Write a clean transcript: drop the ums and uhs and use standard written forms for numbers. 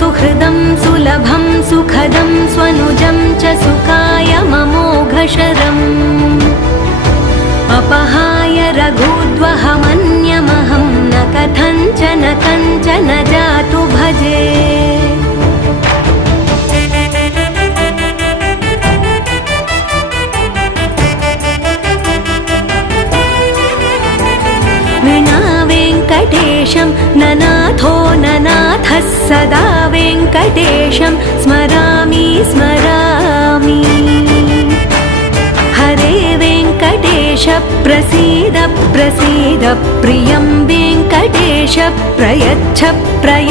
सुहृदं सुलभं सुखदं स्वनुजं च सुखाय ममोघशरम् अपहाय रघुद्वहमन्यमहं न कथञ्चन कञ्चन जातु भजे। विना वेङ्कटेशं ननाथो ननाथः सदा वेङ्कटेशं स्मरामि स्मरामि। हरे वेङ्कटेश प्रसीद प्रसीद प्रियं वेङ्कटेश प्रयच्छ प्रयच्छ।